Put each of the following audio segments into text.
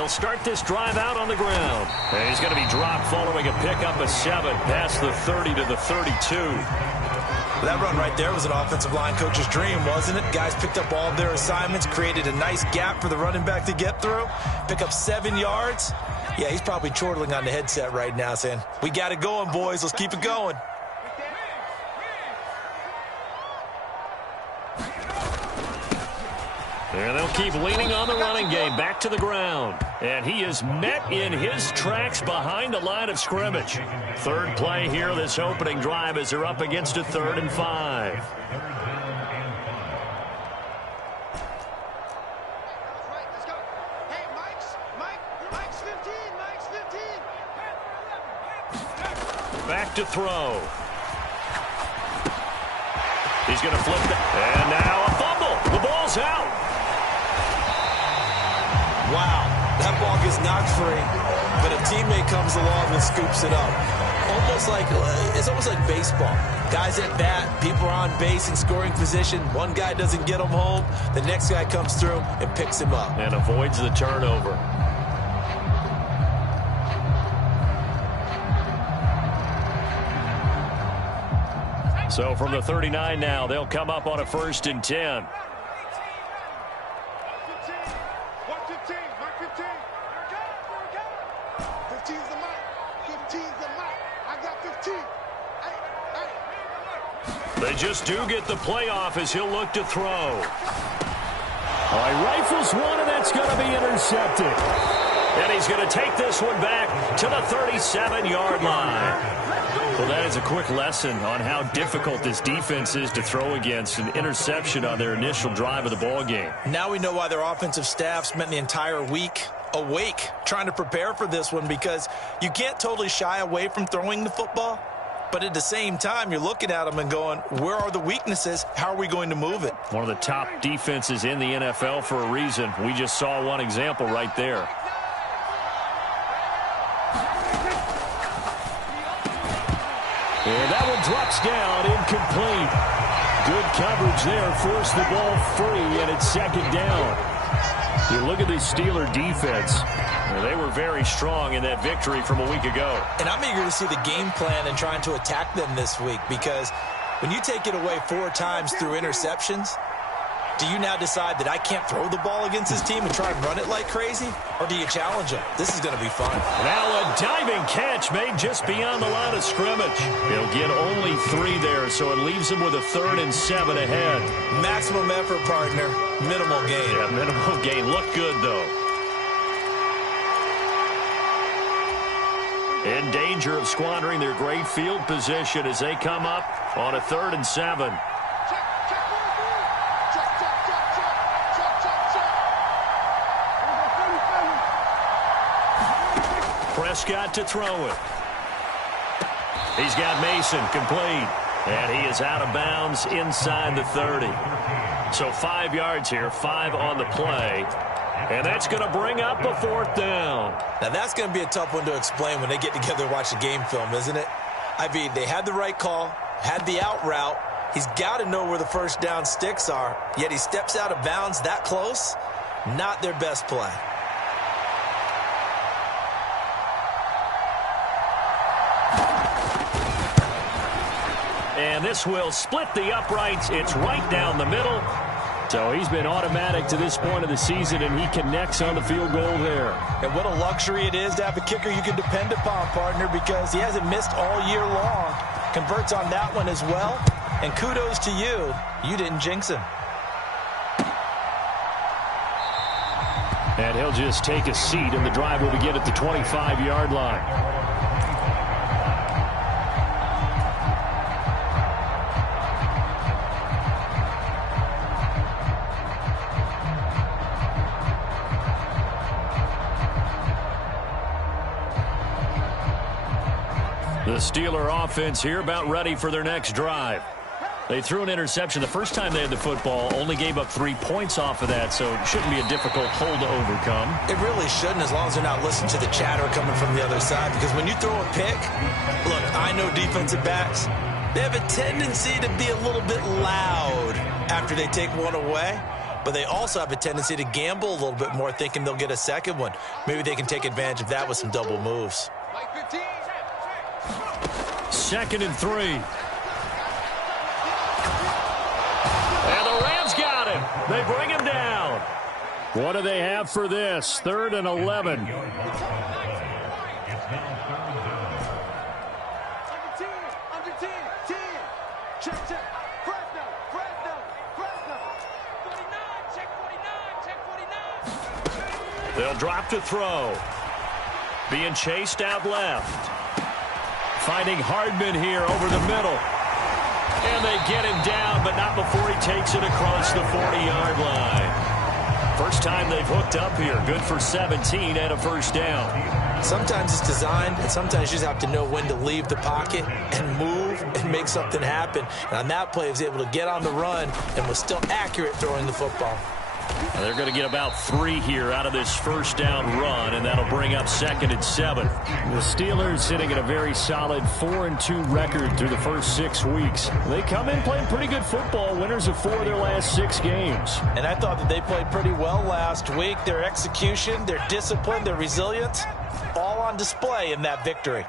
They'll start this drive out on the ground. And he's going to be dropped following a pickup of 7 past the 30 to the 32. That run right there was an offensive line coach's dream, wasn't it? Guys picked up all of their assignments, created a nice gap for the running back to get through, pick up 7 yards. Yeah, he's probably chortling on the headset right now saying, we got it going, boys. Let's keep it going. And they'll keep leaning on the running game back to the ground. And he is met in his tracks behind the line of scrimmage. Third play here this opening drive as they're up against a 3rd and 5. Back to throw. He's going to flip it. And now a fumble. The ball's out. Wow, that ball gets knocked free, but a teammate comes along and scoops it up. It's almost like baseball. Guys at bat, people are on base in scoring position. One guy doesn't get him home. The next guy comes through and picks him up. And avoids the turnover. So from the 39 now, they'll come up on a 1st and 10. They just do get the playoff as he'll look to throw. All right, rifles one, and that's going to be intercepted. And he's going to take this one back to the 37-yard line. Well, that is a quick lesson on how difficult this defense is to throw against. An interception on their initial drive of the ball game. Now we know why their offensive staff spent the entire week awake trying to prepare for this one, because you can't totally shy away from throwing the football. But at the same time, you're looking at them and going, where are the weaknesses? How are we going to move it? One of the top defenses in the NFL for a reason. We just saw one example right there. And that one drops down, incomplete. Good coverage there, forced the ball free, and it's 2nd down. You look at this Steeler defense. They were very strong in that victory from a week ago. And I'm eager to see the game plan and trying to attack them this week, because when you take it away 4 times through interceptions, do you now decide that I can't throw the ball against this team and try and run it like crazy? Or do you challenge them? This is going to be fun. Now a diving catch made just beyond the line of scrimmage. He'll get only 3 there, so it leaves him with a 3rd and 7 ahead. Maximum effort, partner. Minimal gain. Yeah, minimal gain. Look good, though. In danger of squandering their great field position as they come up on a 3rd and 7. Prescott to throw it. He's got Mason complete. And he is out of bounds inside the 30. So 5 yards here, 5 on the play. And that's going to bring up a 4th down. Now that's going to be a tough one to explain when they get together and watch the game film, isn't it? I mean, they had the right call, had the out route. He's got to know where the first down sticks are, yet he steps out of bounds that close. Not their best play. And this will split the uprights. It's right down the middle. So he's been automatic to this point of the season, and he connects on the field goal there. And what a luxury it is to have a kicker you can depend upon, partner, because he hasn't missed all year long. Converts on that one as well. And kudos to you. You didn't jinx him. And he'll just take a seat, and the drive will begin at the 25-yard line. The Steeler offense here about ready for their next drive. They threw an interception the first time they had the football, only gave up 3 points off of that, so it shouldn't be a difficult hole to overcome. It really shouldn't, as long as they're not listening to the chatter coming from the other side, because when you throw a pick, look, I know defensive backs, they have a tendency to be a little bit loud after they take one away. but they also have a tendency to gamble a little bit more, thinking they'll get a second one. Maybe they can take advantage of that with some double moves. 2nd and 3. And the Rams got him. They bring him down. What do they have for this? 3rd and 11. They'll drop to throw. Being chased out left. Finding Hardman here over the middle. And they get him down, but not before he takes it across the 40-yard line. First time they've hooked up here. Good for 17 and a first down. Sometimes it's designed, and sometimes you just have to know when to leave the pocket and move and make something happen. And on that play, he was able to get on the run and was still accurate throwing the football. Now they're going to get about 3 here out of this first down run, and that'll bring up 2nd and 7. The Steelers sitting at a very solid 4-2 record through the first 6 weeks. They come in playing pretty good football, winners of 4 of their last 6 games. And I thought that they played pretty well last week. Their execution, their discipline, their resilience, all on display in that victory.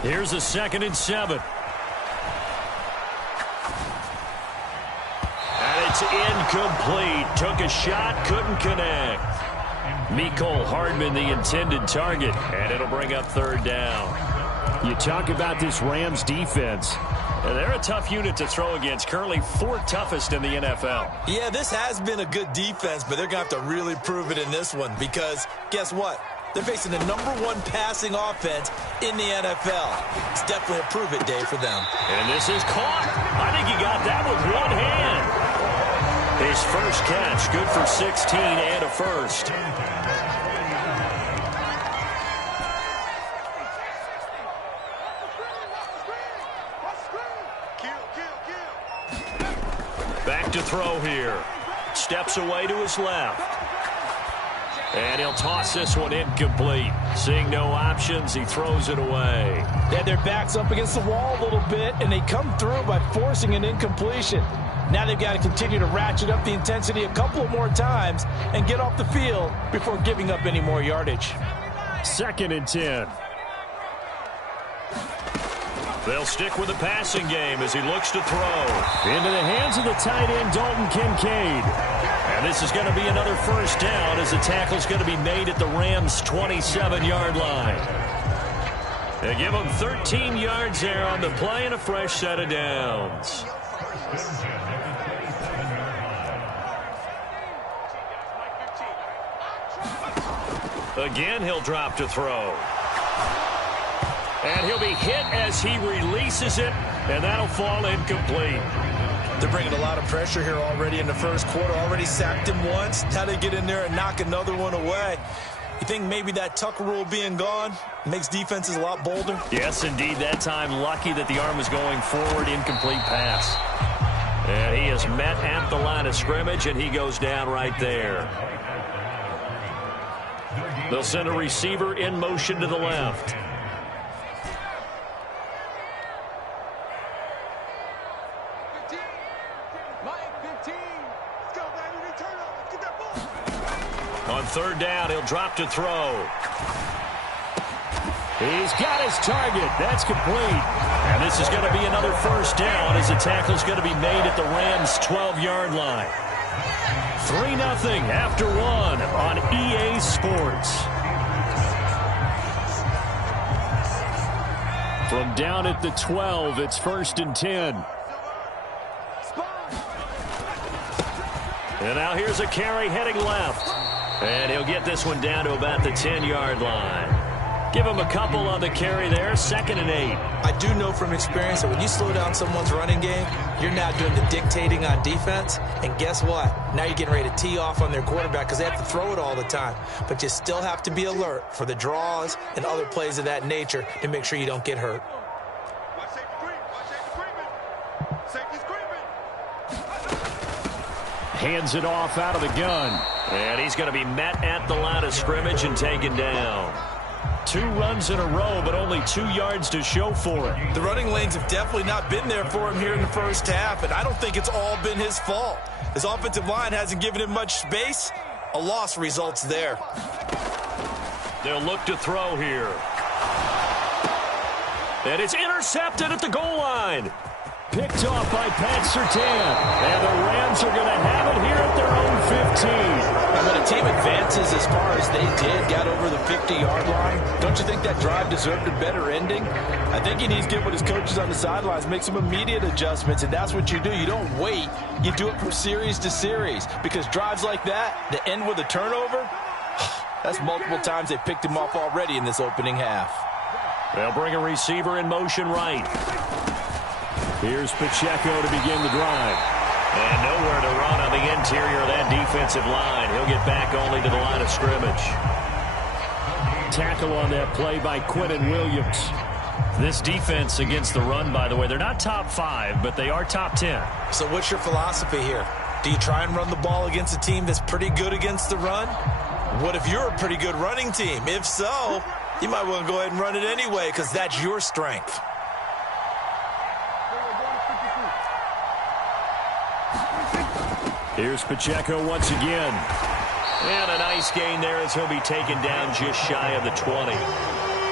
Here's a 2nd and 7. And it's incomplete. Took a shot, couldn't connect. Mecole Hardman, the intended target, and it'll bring up 3rd down. You talk about this Rams defense. They're a tough unit to throw against, currently 4th toughest in the NFL. Yeah, this has been a good defense, but they're going to have to really prove it in this one because guess what? They're facing the #1 passing offense in the NFL. It's definitely a prove-it day for them. And this is caught. I think he got that with one hand. His first catch, good for 16 and a first. Back to throw here. Steps away to his left. And he'll toss this one incomplete. Seeing no options, he throws it away. Yeah, their back's up against the wall a little bit, and they come through by forcing an incompletion. Now they've got to continue to ratchet up the intensity a couple more times and get off the field before giving up any more yardage. 2nd and 10. They'll stick with the passing game as he looks to throw. Into the hands of the tight end, Dalton Kincaid. And this is going to be another first down as the tackle's going to be made at the Rams' 27-yard line. They give them 13 yards there on the play and a fresh set of downs. Again, he'll drop to throw. And he'll be hit as he releases it, and that'll fall incomplete. They're bringing a lot of pressure here already in the first quarter. Already sacked him once. Now they get in there and knock another one away. You think maybe that Tucker rule being gone makes defenses a lot bolder? Yes, indeed. That time, lucky that the arm was going forward. Incomplete pass. And he is met at the line of scrimmage, and he goes down right there. They'll send a receiver in motion to the left. On 3rd down, he'll drop to throw. He's got his target. That's complete. And this is going to be another first down as the tackle's going to be made at the Rams' 12-yard line. 3-0 after 1 on EA Sports. From down at the 12, it's 1st and 10. And now here's a carry heading left. And he'll get this one down to about the 10-yard line. Give him a couple on the carry there. 2nd and 8. I do know from experience that when you slow down someone's running game, you're now doing the dictating on defense. And guess what? Now you're getting ready to tee off on their quarterback because they have to throw it all the time. But you still have to be alert for the draws and other plays of that nature to make sure you don't get hurt. Hands it off out of the gun. And he's going to be met at the line of scrimmage and taken down. 2 runs in a row, but only 2 yards to show for it. The running lanes have definitely not been there for him here in the first half, and I don't think it's all been his fault. His offensive line hasn't given him much space. A loss results there. They'll look to throw here. And it's intercepted at the goal line. Picked off by Pat Surtain. And the Rams are going to have it here at their own 15. And when a team advances as far as they did, got over the 50-yard line, don't you think that drive deserved a better ending? I think he needs to get with his coaches on the sidelines, make some immediate adjustments, and that's what you do. You don't wait. You do it from series to series, because drives like that, that end with a turnover, that's multiple times they picked him off already in this opening half. They'll bring a receiver in motion right. Here's Pacheco to begin the drive. And nowhere to run on the interior of that defensive line. He'll get back only to the line of scrimmage. Tackle on that play by Quinnen Williams. This defense against the run, by the way, they're not top 5, but they are top 10. So what's your philosophy here? Do you try and run the ball against a team that's pretty good against the run? What if you're a pretty good running team? If so, you might want to go ahead and run it anyway, because that's your strength. Here's Pacheco once again. And a nice gain there as he'll be taken down just shy of the 20.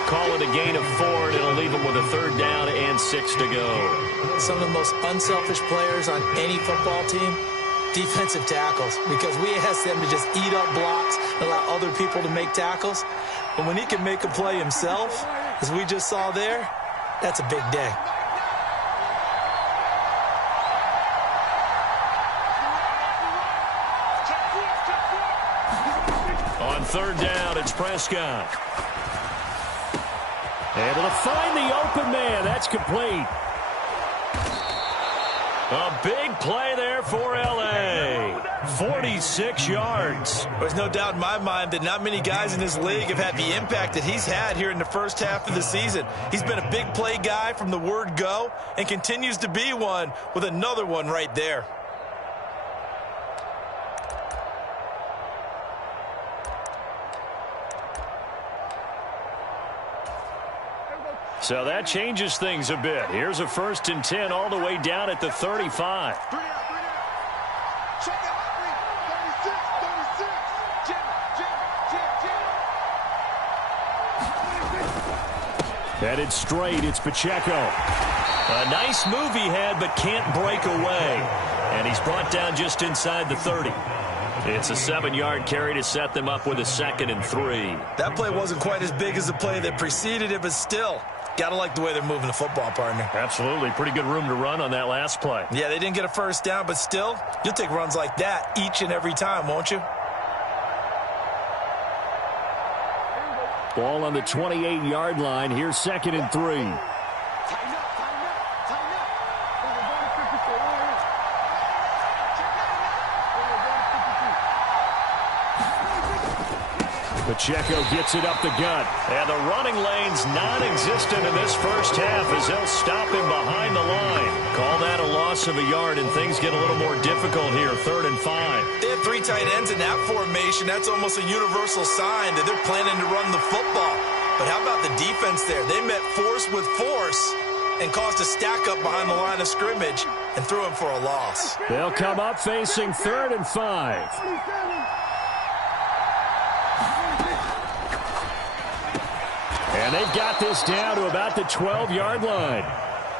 Call it a gain of 4, and it'll leave him with a 3rd down and 6 to go. Some of the most unselfish players on any football team, defensive tackles, because we ask them to just eat up blocks and allow other people to make tackles. But when he can make a play himself, as we just saw there, that's a big day. On 3rd down, it's Prescott. Able to find the open man. That's complete. A big play there for L.A. 46 yards. There's no doubt in my mind that not many guys in this league have had the impact that he's had here in the first half of the season. He's been a big play guy from the word go and continues to be one with another one right there. So that changes things a bit. Here's a 1st and 10 all the way down at the 35. Headed straight, it's Pacheco. A nice move he had, but can't break away. And he's brought down just inside the 30. It's a 7-yard carry to set them up with a 2nd and 3. That play wasn't quite as big as the play that preceded it, but still, gotta like the way they're moving the football, partner. Absolutely. Pretty good room to run on that last play. Yeah, they didn't get a 1st down, but still, you'll take runs like that each and every time, won't you? Ball on the 28-yard line. Here's 2nd and 3. Pacheco gets it up the gut. And the running lane's non-existent in this first half as they'll stop him behind the line. Call that a loss of a yard, and things get a little more difficult here. 3rd and 5. They have 3 tight ends in that formation. That's almost a universal sign that they're planning to run the football. But how about the defense there? They met force with force and caused a stack up behind the line of scrimmage and threw him for a loss. They'll come up facing 3rd and 5. And they've got this down to about the 12-yard line.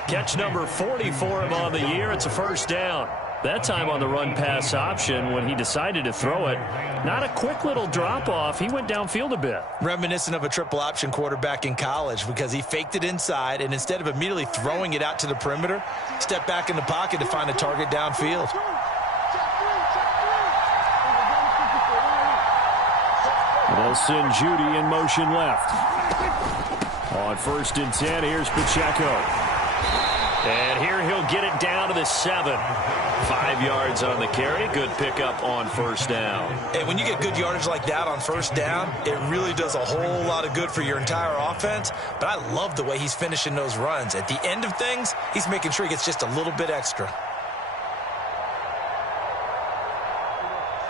Catch number 40 for him on the year. It's a 1st down. That time on the run-pass option when he decided to throw it. Not a quick little drop-off. He went downfield a bit. Reminiscent of a triple option quarterback in college because he faked it inside, and instead of immediately throwing it out to the perimeter, stepped back in the pocket to find a target downfield. They'll send Judy in motion left. On 1st and 10, here's Pacheco. And here he'll get it down to the 7. 5 yards on the carry. Good pickup on 1st down. And when you get good yardage like that on 1st down, it really does a whole lot of good for your entire offense. But I love the way he's finishing those runs. At the end of things, he's making sure he gets just a little bit extra.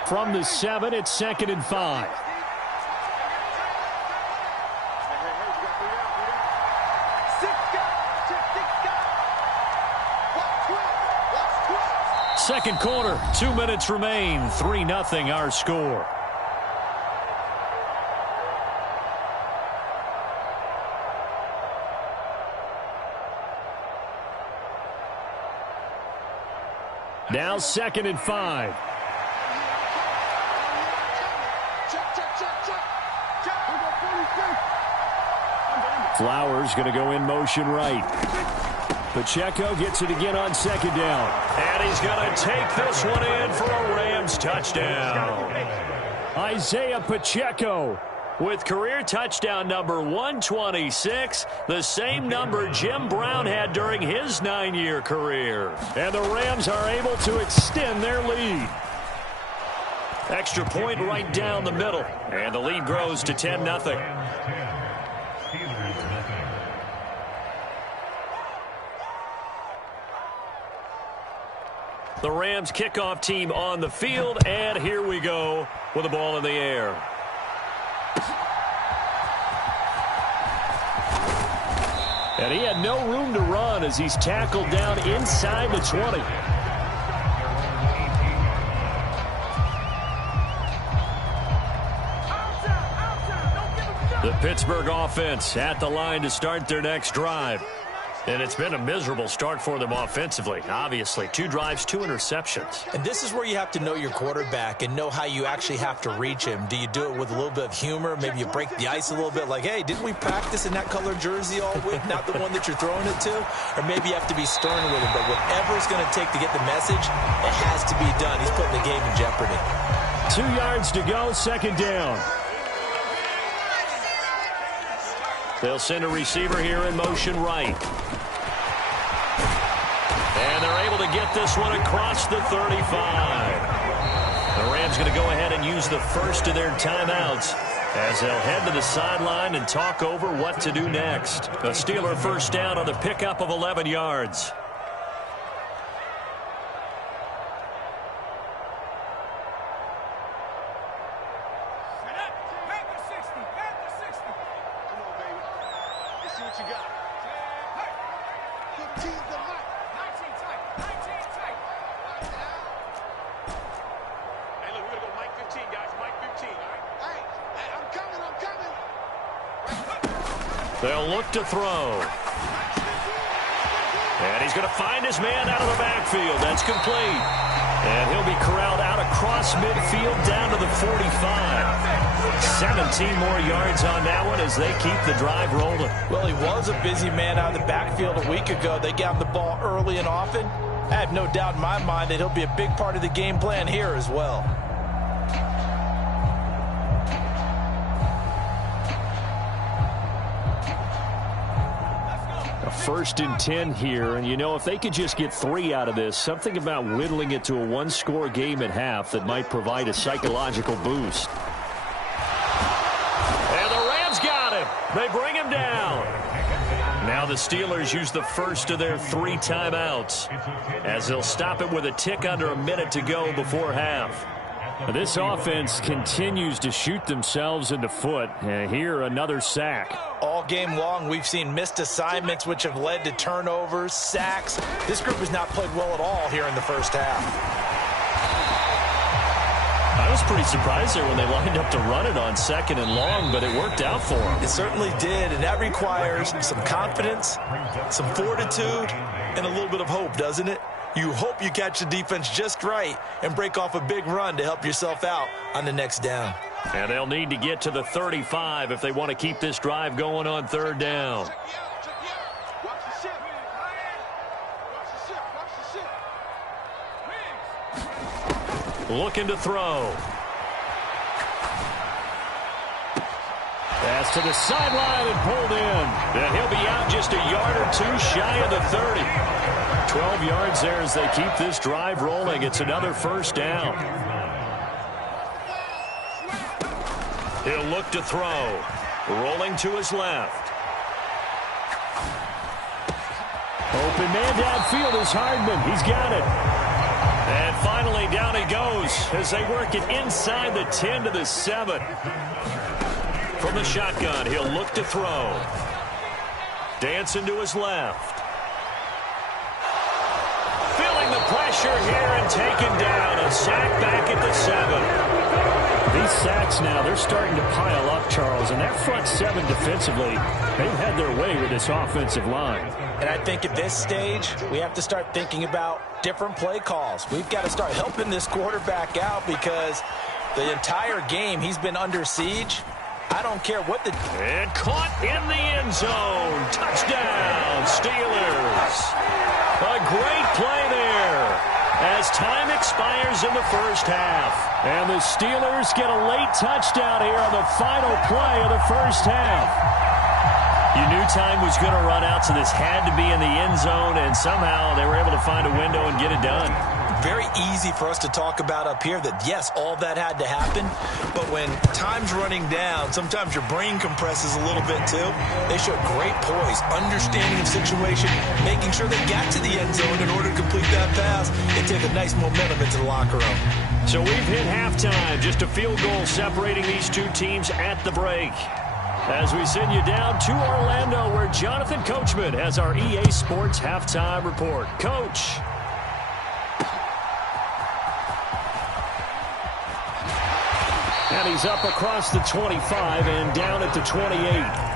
From the 7, it's 2nd and 5. second quarter. 2 minutes remain. 3-0 our score. Now 2nd and 5. Flowers going to go in motion right. Pacheco gets it again on 2nd down. And he's going to take this one in for a Rams touchdown. Isaiah Pacheco with career touchdown number 126, the same number Jim Brown had during his 9-year career. And the Rams are able to extend their lead. Extra point right down the middle. And the lead grows to 10-0. The Rams kickoff team on the field, and here we go with the ball in the air. And he had no room to run as he's tackled down inside the 20. The Pittsburgh offense at the line to start their next drive. And it's been a miserable start for them offensively, obviously. 2 drives, 2 interceptions. And this is where you have to know your quarterback and know how you actually have to reach him. Do you do it with a little bit of humor? Maybe you break the ice a little bit, like, hey, didn't we practice in that color jersey all week, not the one that you're throwing it to? Or maybe you have to be stern with him. But whatever it's going to take to get the message, it has to be done. He's putting the game in jeopardy. 2 yards to go, 2nd down. They'll send a receiver here in motion right. And they're able to get this one across the 35. The Rams going to go ahead and use the first of their timeouts as they'll head to the sideline and talk over what to do next. A Steeler first down on the pickup of 11 yards. They'll look to throw. And he's going to find his man out of the backfield. That's complete. And he'll be corralled out across midfield down to the 45. 17 more yards on that one as they keep the drive rolling. Well, he was a busy man out of the backfield a week ago. They got him the ball early and often. I have no doubt in my mind that he'll be a big part of the game plan here as well. First and 10 here, and you know, if they could just get 3 out of this, something about whittling it to a 1-score game at half that might provide a psychological boost. And the Rams got him. They bring him down. Now the Steelers use the first of their 3 timeouts as they'll stop it with a tick under a minute to go before half. This offense continues to shoot themselves in the foot. And here, another sack. All game long, we've seen missed assignments which have led to turnovers, sacks. This group has not played well at all here in the first half. I was pretty surprised there when they lined up to run it on 2nd and long, but it worked out for them. It certainly did, and that requires some confidence, some fortitude, and a little bit of hope, doesn't it? You hope you catch the defense just right and break off a big run to help yourself out on the next down. And they'll need to get to the 35 if they want to keep this drive going on 3rd down. Looking to throw. Pass to the sideline and pulled in. And he'll be out just a yard or 2 shy of the 30. 12 yards there as they keep this drive rolling. It's another first down. He'll look to throw. Rolling to his left. Open man downfield is Hardman. He's got it. And finally down he goes as they work it inside the 10 to the 7. From the shotgun, he'll look to throw. Dancing to his left. Filling the pressure here and taken down. A sack back at the 7. These sacks now, they're starting to pile up, Charles. And that front 7 defensively, they've had their way with this offensive line. And I think at this stage, we have to start thinking about different play calls. We've got to start helping this quarterback out because the entire game he's been under siege. I don't care what the... And caught in the end zone. Touchdown, Steelers. A great play there as time expires in the first half. And the Steelers get a late touchdown here on the final play of the first half. You knew time was going to run out, so this had to be in the end zone, and somehow they were able to find a window and get it done. Very easy for us to talk about up here that, yes, all that had to happen, but when time's running down, sometimes your brain compresses a little bit too. They showed great poise, understanding of situation, making sure they got to the end zone in order to complete that pass and take a nice momentum into the locker room. So we've hit halftime, just a field goal separating these two teams at the break. As we send you down to Orlando, where Jonathan Coachman has our EA Sports halftime report. Coach. And he's up across the 25 and down at the 28.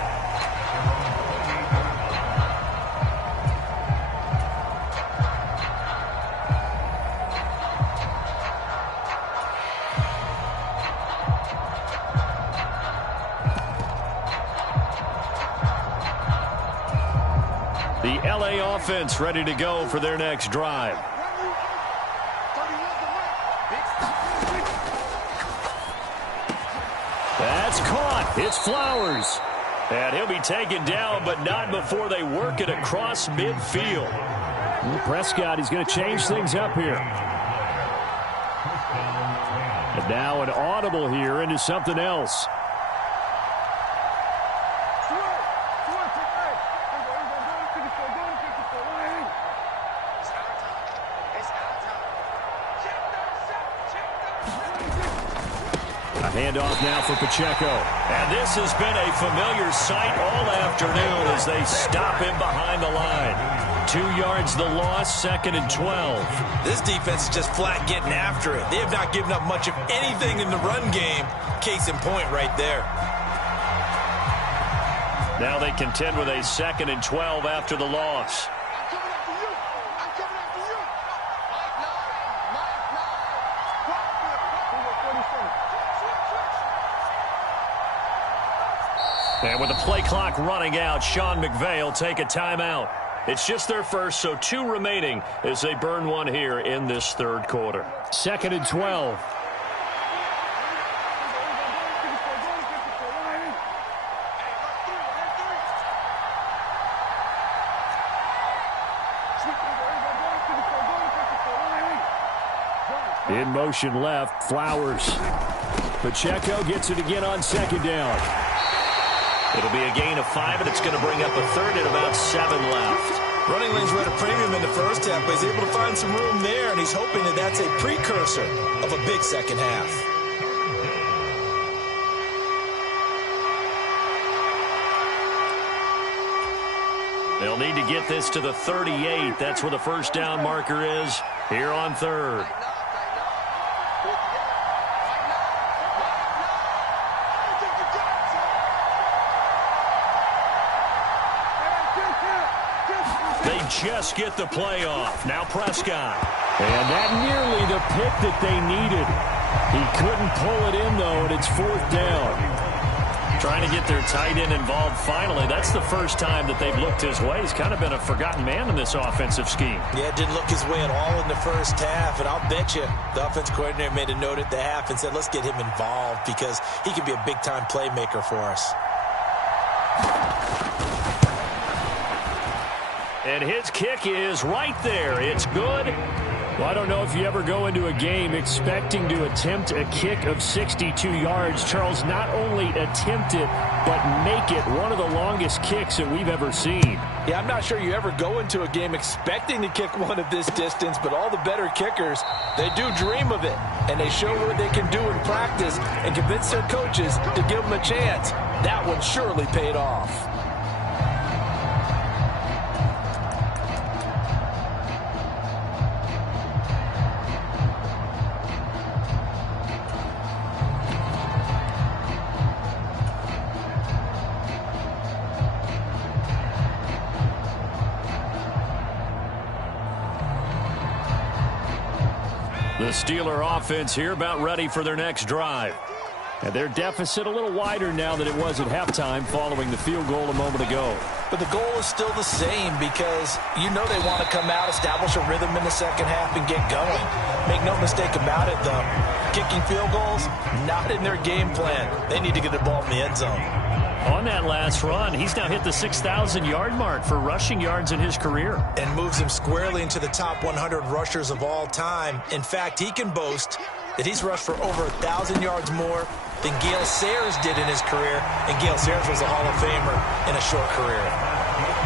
The LA offense ready to go for their next drive. That's caught. It's Flowers. And he'll be taken down, but not before they work it across midfield. Prescott, he's going to change things up here. And now an audible here into something else. Handoff now for Pacheco. And this has been a familiar sight all afternoon as they stop him behind the line. 2 yards the loss, 2nd and 12. This defense is just flat getting after it. They have not given up much of anything in the run game. Case in point right there. Now they contend with a 2nd and 12 after the loss. And with the play clock running out, Sean McVay will take a timeout. It's just their first, so 2 remaining as they burn one here in this third quarter. 2nd and 12. In motion left, Flowers. Pacheco gets it again on 2nd down. It'll be a gain of 5, and it's going to bring up a 3rd and about 7 left. Running lanes were at a premium in the first half, but he's able to find some room there, and he's hoping that that's a precursor of a big second half. They'll need to get this to the 38. That's where the first down marker is here on 3rd. Just get the play off. Now Prescott. And that nearly the pick that they needed. He couldn't pull it in, though, and it's 4th down. Trying to get their tight end involved finally. That's the first time that they've looked his way. He's kind of been a forgotten man in this offensive scheme. Yeah, didn't look his way at all in the first half, and I'll bet you the offensive coordinator made a note at the half and said, let's get him involved because he could be a big-time playmaker for us. And his kick is right there. It's good. Well, I don't know if you ever go into a game expecting to attempt a kick of 62 yards. Charles, not only attempt it, but make it one of the longest kicks that we've ever seen. Yeah, I'm not sure you ever go into a game expecting to kick one of this distance, but all the better kickers, they do dream of it, and they show what they can do in practice and convince their coaches to give them a chance. That one surely paid off. The Steeler offense here about ready for their next drive. And their deficit a little wider now than it was at halftime following the field goal a moment ago. But the goal is still the same because you know they want to come out, establish a rhythm in the second half, and get going. Make no mistake about it, though. Kicking field goals, not in their game plan. They need to get the ball in the end zone. On that last run, he's now hit the 6,000-yard mark for rushing yards in his career. And moves him squarely into the top 100 rushers of all time. In fact, he can boast that he's rushed for over 1,000 yards more than Gale Sayers did in his career. And Gale Sayers was a Hall of Famer in a short career.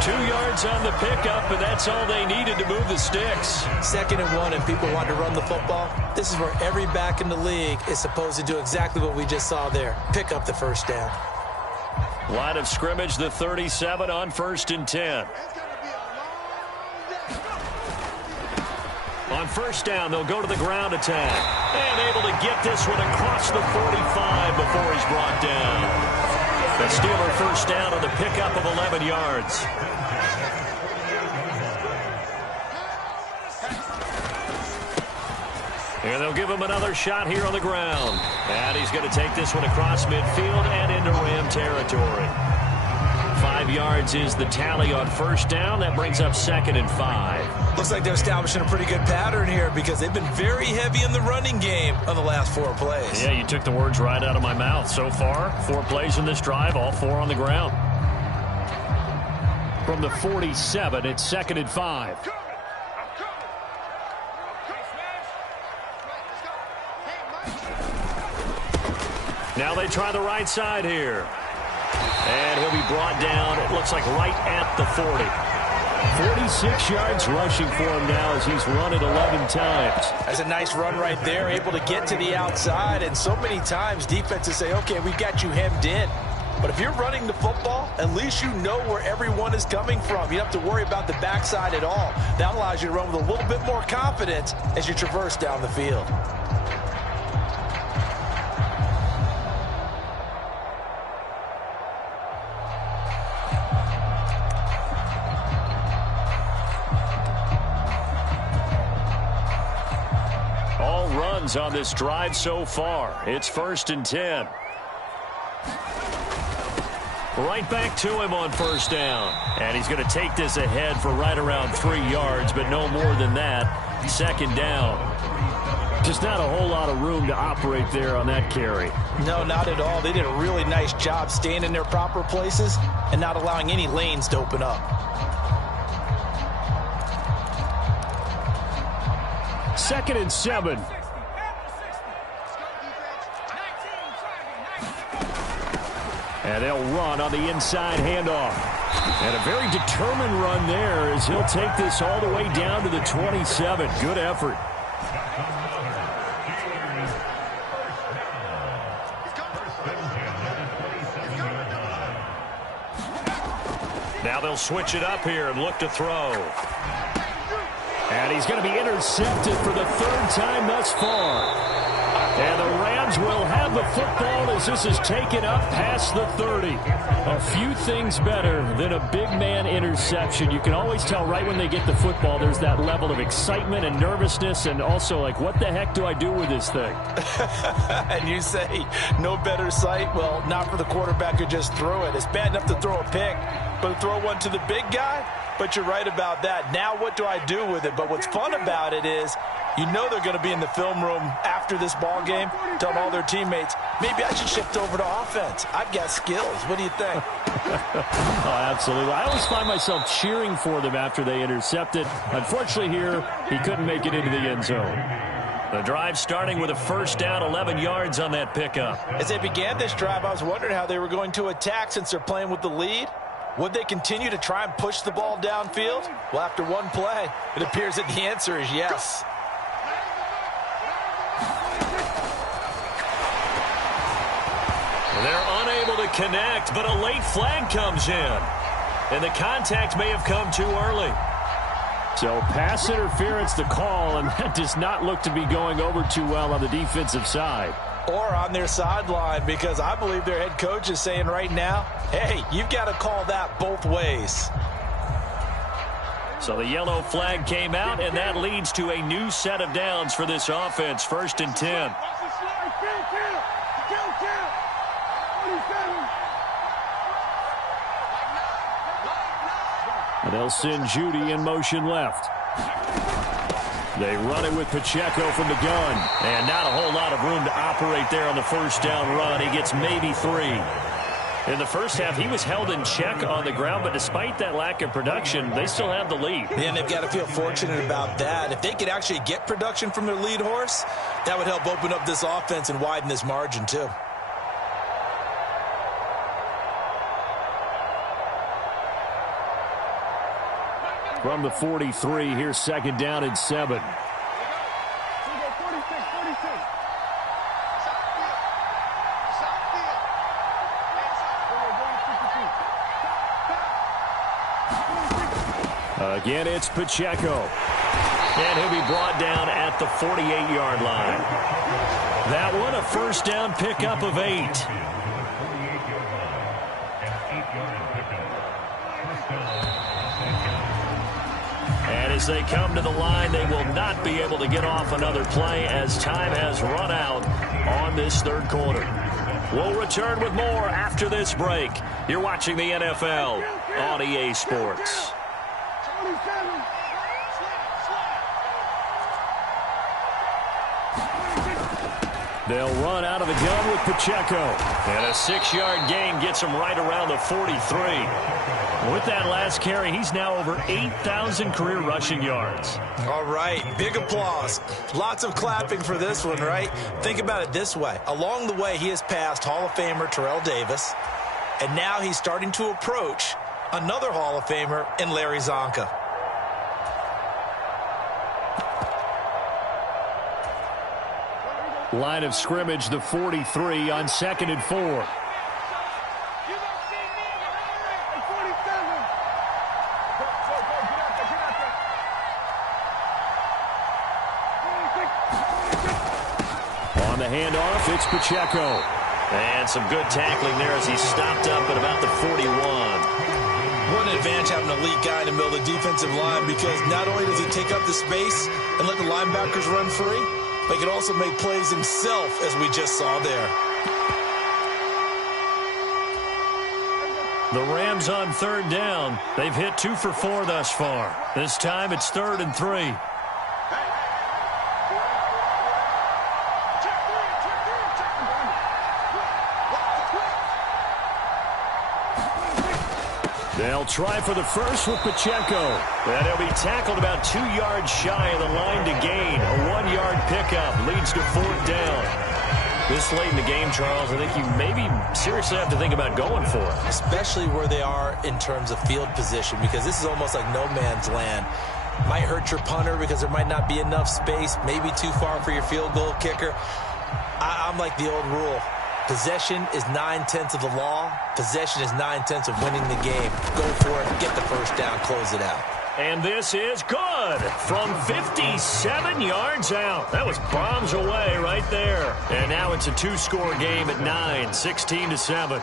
2 yards on the pickup, and that's all they needed to move the sticks. 2nd and 1, and people want to run the football. This is where every back in the league is supposed to do exactly what we just saw there. Pick up the first down. Line of scrimmage, the 37 on 1st and 10. On 1st down, they'll go to the ground attack. And able to get this one across the 45 before he's brought down. The Steeler 1st down on the pickup of 11 yards. And they'll give him another shot here on the ground. And he's going to take this one across midfield and into Ram territory. 5 yards is the tally on 1st down. That brings up 2nd and 5. Looks like they're establishing a pretty good pattern here because they've been very heavy in the running game on the last 4 plays. Yeah, you took the words right out of my mouth. So far, 4 plays in this drive, all 4 on the ground. From the 47, it's 2nd and 5. Now they try the right side here. And he'll be brought down, it looks like right at the 40. 46 yards rushing for him now as he's run it 11 times. That's a nice run right there, able to get to the outside. And so many times defenses say, okay, we got you hemmed in. But if you're running the football, at least you know where everyone is coming from. You don't have to worry about the backside at all. That allows you to run with a little bit more confidence as you traverse down the field. On this drive so far. It's 1st and 10. Right back to him on 1st down. And he's going to take this ahead for right around 3 yards, but no more than that. 2nd down. Just not a whole lot of room to operate there on that carry. No, not at all. They did a really nice job staying in their proper places and not allowing any lanes to open up. 2nd and 7. And they'll run on the inside handoff. And a very determined run there as he'll take this all the way down to the 27. Good effort. Now they'll switch it up here and look to throw. And he's going to be intercepted for the 3rd time thus far. And the Rams will have the football as this is taken up past the 30. A few things better than a big man interception. You can always tell right when they get the football, there's that level of excitement and nervousness and also like, what the heck do I do with this thing? And you say, no better sight? Well, not for the quarterback who just threw it. It's bad enough to throw a pick, but to throw one to the big guy? But you're right about that. Now what do I do with it? But what's fun about it is you know they're going to be in the film room after this ball game telling all their teammates, maybe I should shift over to offense. I've got skills. What do you think? Oh, absolutely. I always find myself cheering for them after they intercept it. Unfortunately here, he couldn't make it into the end zone. The drive starting with a 1st down, 11 yards on that pickup. As they began this drive, I was wondering how they were going to attack since they're playing with the lead. Would they continue to try and push the ball downfield? Well, after one play, it appears that the answer is yes. They're unable to connect, but a late flag comes in. And the contact may have come too early. So pass interference to call, and that does not look to be going over too well on the defensive side. Or on their sideline, because I believe their head coach is saying right now, hey, you've got to call that both ways. So the yellow flag came out, and that leads to a new set of downs for this offense. 1st and 10. And they'll send Judy in motion left. They run it with Pacheco from the gun. And not a whole lot of room to operate there on the 1st down run. He gets maybe 3. In the first half, he was held in check on the ground, but despite that lack of production, they still have the lead. Yeah, and they've got to feel fortunate about that. If they could actually get production from their lead horse, that would help open up this offense and widen this margin too. From the 43, here's 2nd down and 7. Again, it's Pacheco. And he'll be brought down at the 48-yard line. That one, a 1st down pickup of 8. And as they come to the line, they will not be able to get off another play as time has run out on this 3rd quarter. We'll return with more after this break. You're watching the NFL on EA Sports. They'll run out of the gun with Pacheco. And a 6-yard gain gets him right around the 43. With that last carry, he's now over 8,000 career rushing yards. All right, big applause. Lots of clapping for this one, right? Think about it this way. Along the way, he has passed Hall of Famer Terrell Davis, and now he's starting to approach another Hall of Famer in Larry Zonka. Line of scrimmage, the 43 on 2nd and 4. On the handoff, it's Pacheco. And some good tackling there as he stopped up at about the 41. What an advantage having an elite guy in the middle of the defensive line, because not only does he take up the space and let the linebackers run free, but he can also make plays himself, as we just saw there. The Rams on 3rd down. They've hit 2 for 4 thus far. This time it's 3rd and 3. They'll try for the first with Pacheco. And he'll be tackled about 2 yards shy of the line to gain. A 1-yard pickup leads to 4th down. This late in the game, Charles, I think you maybe seriously have to think about going for it. Especially where they are in terms of field position, because this is almost like no man's land. Might hurt your punter because there might not be enough space, maybe too far for your field goal kicker. I'm like the old rule. Possession is 9/10 of the law. Possession is 9/10 of winning the game. Go for it, get the first down, close it out. And this is good from 57 yards out. That was bombs away right there. And now it's a 2-score game at 9, 16-7.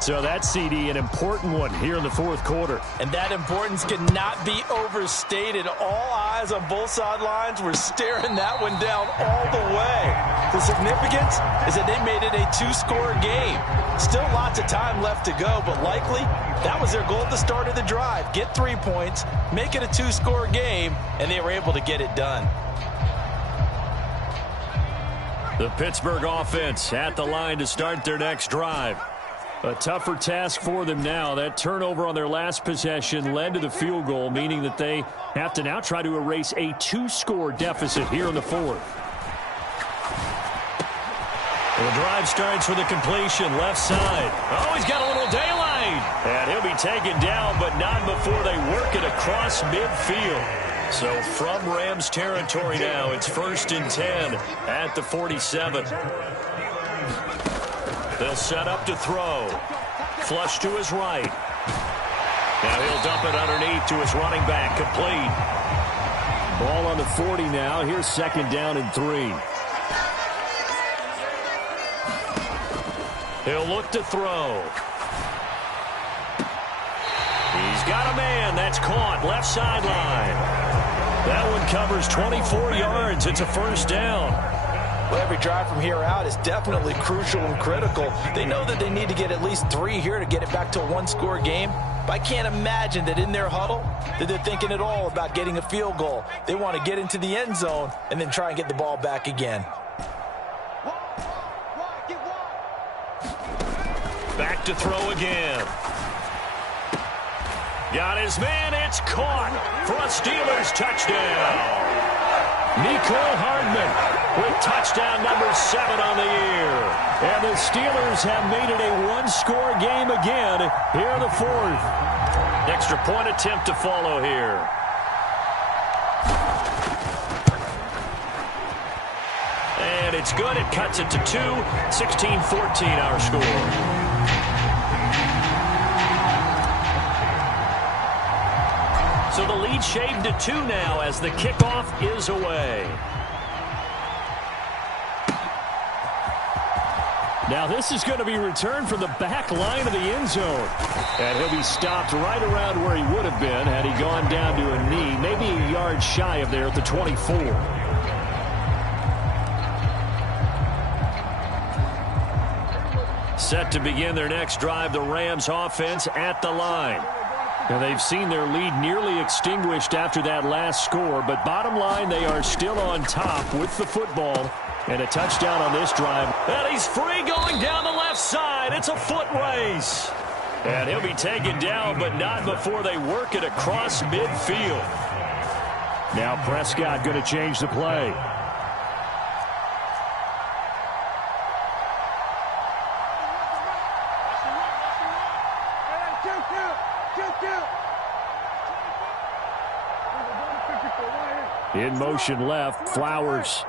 So that CD, an important one here in the 4th quarter. And that importance cannot be overstated. All eyes on both sidelines were staring that one down all the way. The significance is that they made it a 2-score game. Still lots of time left to go, but likely that was their goal at the start of the drive. Get 3 points, make it a 2-score game, and they were able to get it done. The Pittsburgh offense at the line to start their next drive. A tougher task for them now. That turnover on their last possession led to the field goal, meaning that they have to now try to erase a 2-score deficit here in the 4th. The drive starts with a completion left side. Oh, he's got a little daylight. And he'll be taken down, but not before they work it across midfield. So from Rams territory now, it's 1st and 10 at the 47. They'll set up to throw. Flush to his right. Now he'll dump it underneath to his running back. Complete. Ball on the 40 now. Here's 2nd down and 3. He'll look to throw. He's got a man. That's caught. Left sideline. That one covers 24 yards. It's a first down. Well, every drive from here out is definitely crucial and critical. They know that they need to get at least 3 here to get it back to a one-score game. But I can't imagine that in their huddle that they're thinking at all about getting a field goal. They want to get into the end zone and then try and get the ball back again. Back to throw again. Got his man. It's caught for a Steelers touchdown. Nicole Hardman with touchdown number 7 on the year. And the Steelers have made it a one-score game again here in the 4th. Extra point attempt to follow here. And it's good. It cuts it to 2. 16-14 our score. So the lead shaved to 2 now as the kickoff is away. Now this is going to be returned from the back line of the end zone. And he'll be stopped right around where he would have been had he gone down to a knee, maybe a yard shy of there at the 24. Set to begin their next drive, the Rams offense at the line. And they've seen their lead nearly extinguished after that last score. But bottom line, they are still on top with the football. And a touchdown on this drive. And he's free going down the left side. It's a foot race. And he'll be taken down, but not before they work it across midfield. Now Prescott going to change the play. In motion left, Flowers.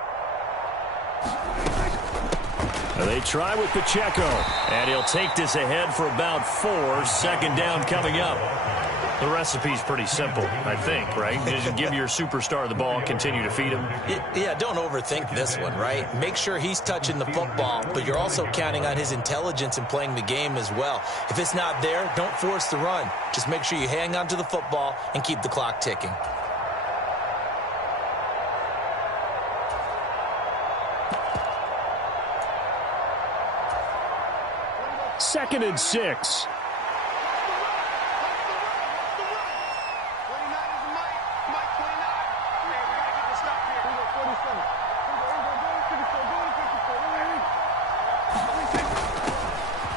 And they try with Pacheco. And he'll take this ahead for about 4. Second down coming up. The recipe's pretty simple, I think, right? Just give your superstar the ball, continue to feed him. Yeah, don't overthink this one, right? Make sure he's touching the football, but you're also counting on his intelligence in playing the game as well. If it's not there, don't force the run. Just make sure you hang on to the football and keep the clock ticking. Second and 6.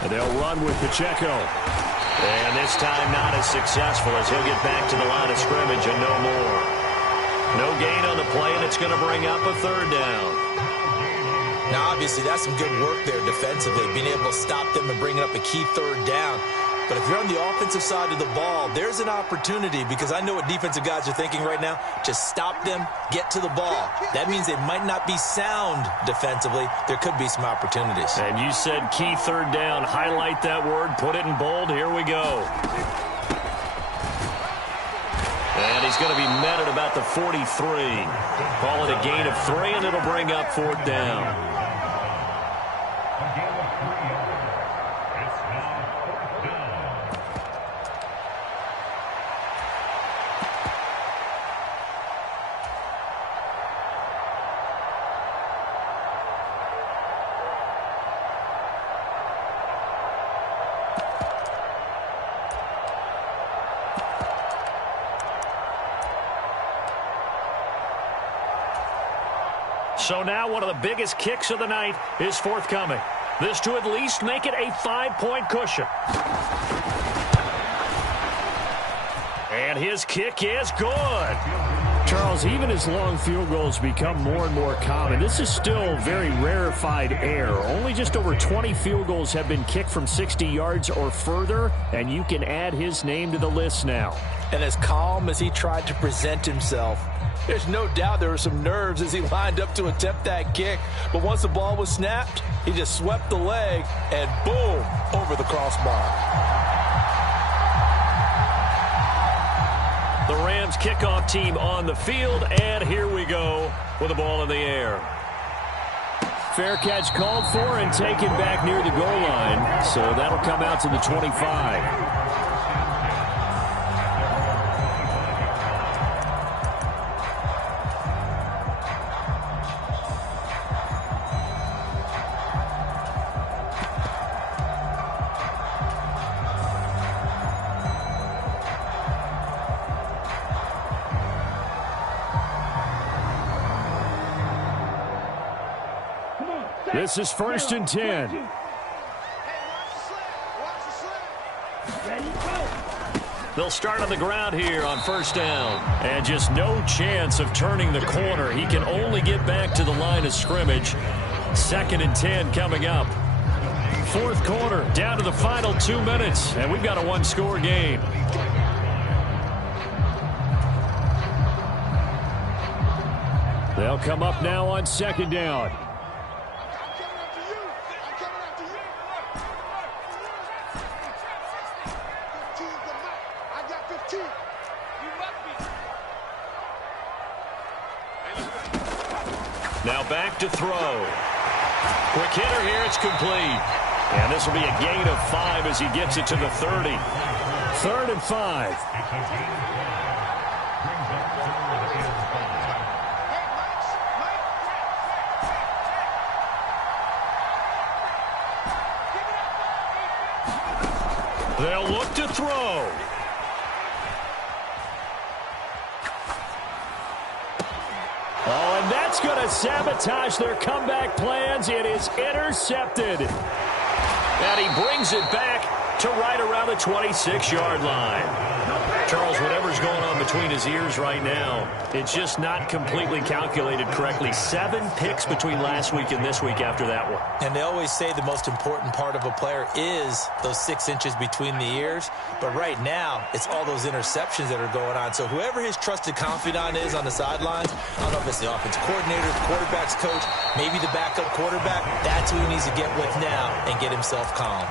And they'll run with Pacheco. And this time not as successful as he'll get back to the line of scrimmage and no more. No gain on the play, and it's going to bring up a third down. Now, obviously, that's some good work there defensively, being able to stop them and bringing up a key third down. But if you're on the offensive side of the ball, there's an opportunity, because I know what defensive guys are thinking right now. Just stop them, get to the ball. That means they might not be sound defensively. There could be some opportunities. And you said key third down. Highlight that word, put it in bold. Here we go. And he's going to be met at about the 43. Call it a gain of 3, and it'll bring up 4th down. So now one of the biggest kicks of the night is forthcoming. This to at least make it a 5-point cushion. And his kick is good. Charles, even as long field goals become more and more common, this is still very rarefied air. Only just over 20 field goals have been kicked from 60 yards or further, and you can add his name to the list now. And as calm as he tried to present himself, there's no doubt there were some nerves as he lined up to attempt that kick. But once the ball was snapped, he just swept the leg and boom, over the crossbar. The Rams kickoff team on the field, and here we go with the ball in the air. Fair catch called for and taken back near the goal line. So that'll come out to the 25. This is 1st and 10. They'll start on the ground here on 1st down. And just no chance of turning the corner. He can only get back to the line of scrimmage. 2nd and 10 coming up. 4th quarter, down to the final 2 minutes. And we've got a one-score game. They'll come up now on 2nd down. Now back to throw. Quick hitter here, it's complete. And this will be a gain of 5 as he gets it to the 30. 3rd and 5. They'll look to throw. Oh, and that's going to sabotage their comeback plans. It is intercepted. And he brings it back to right around the 26-yard line. Charles, whatever's going on between his ears right now, it's just not completely calculated correctly. 7 picks between last week and this week after that one. And they always say the most important part of a player is those 6 inches between the ears. But right now, it's all those interceptions that are going on. So whoever his trusted confidant is on the sidelines, I don't know if it's the offensive coordinator, the quarterback's coach, maybe the backup quarterback, that's who he needs to get with now and get himself calm.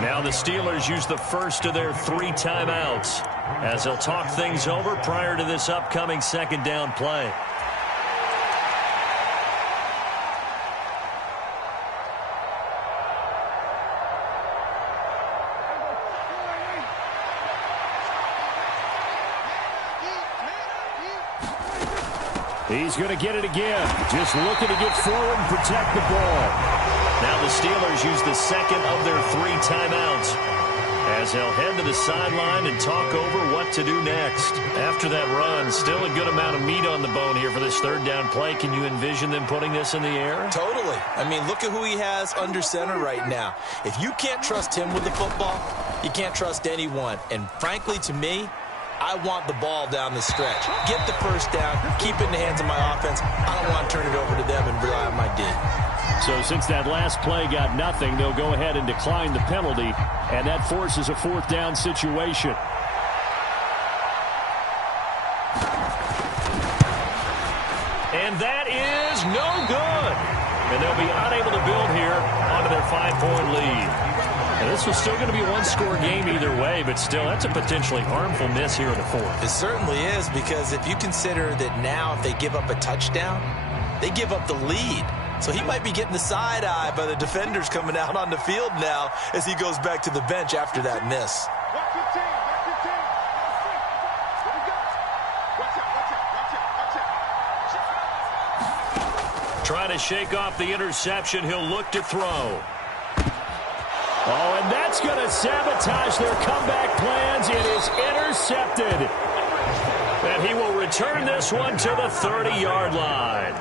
Now the Steelers use the first of their 3 timeouts as they'll talk things over prior to this upcoming 2nd down play. He's going to get it again. Just looking to get forward and protect the ball. Now the Steelers use the 2nd of their 3 timeouts as they'll head to the sideline and talk over what to do next. After that run, still a good amount of meat on the bone here for this 3rd down play. Can you envision them putting this in the air? Totally. I mean, look at who he has under center right now. If you can't trust him with the football, you can't trust anyone. And frankly, to me, I want the ball down the stretch. Get the first down, keep it in the hands of my offense. I don't want to turn it over to them and rely on my D. So since that last play got nothing, they'll go ahead and decline the penalty, and that forces a 4th down situation. And that is no good. And they'll be unable to build here onto their 5-point lead. And this was still going to be a one-score game either way, but still, that's a potentially harmful miss here in the 4th. It certainly is, because if you consider that now if they give up a touchdown, they give up the lead. So he might be getting the side eye by the defenders coming out on the field now as he goes back to the bench after that miss. Trying to shake off the interception. He'll look to throw. Oh, and that's going to sabotage their comeback plans. It is intercepted. And he will return this one to the 30-yard line.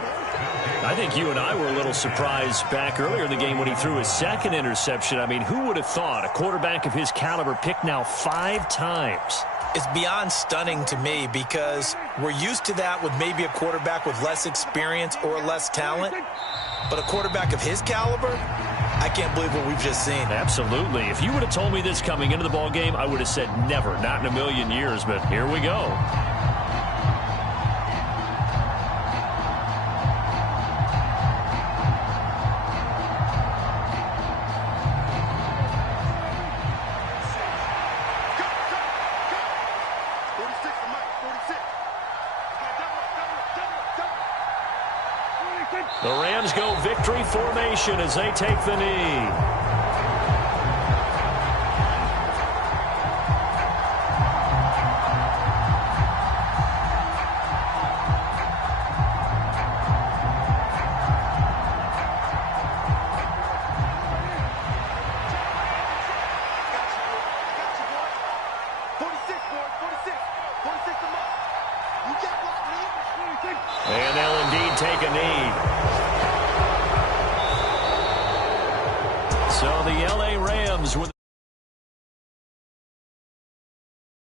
I think you and I were a little surprised back earlier in the game when he threw his 2nd interception. I mean, who would have thought a quarterback of his caliber picked now 5 times? It's beyond stunning to me because we're used to that with maybe a quarterback with less experience or less talent. But a quarterback of his caliber, I can't believe what we've just seen. Absolutely. If you would have told me this coming into the ball game, I would have said never, not in a million years. But here we go. The Rams go victory formation as they take the knee. And they'll indeed take a knee. So the L.A. Rams with